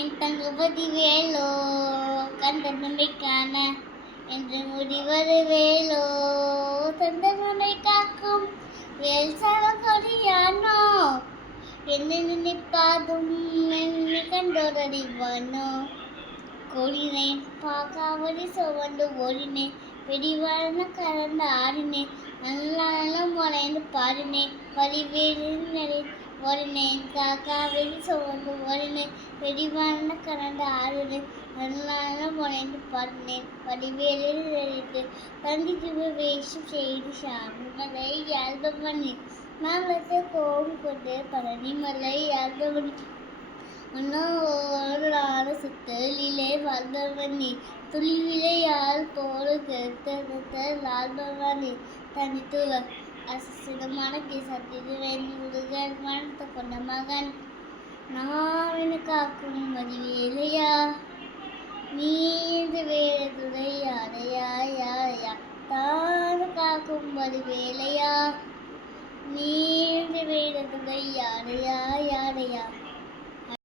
என் தங்கபதி வேலோ கந்தனுமை காண என்று முடிவது வேலோ தந்தனுமை காக்கும் வேல் சவகொடியானோ என்னை நினைப்பாதும் என்னை கண்டோரடிவானோ கோடினேன் பாக்காவடி சுவந்து ஓடினேன் வெடிவான கலந்து ஆடினேன் நல்ல முறைந்து பாடினேன் வழிவேறு ஓடினேன் காக்கா வெளி சுவந்து ஓடினேன் வெடிவான கலந்து ஆடினேன் நல்ல முறைந்து பாடினேன் வழிவேறு தந்திக்கு வேஷம் செய்து சாமிமலை யாழ்பவனி மாவட்ட கோம் கொண்டு பழனி மலை யாழ்பவனி உன்னோடு சுத்தலிலே வாழ்பவனி துளிவிலையால் போல வாழ்பவனி தனித்துவ அசிதமான சத்தியவேன் முருகன் மனத்தை கொண்ட மகன் நான் காக்கும் வடிவேலையா நீந்து வேறு துறை யாரையா யாரையா தான் காக்கும் வடிவேலையா நீந்து வேறு துறை யாரையா யாரையா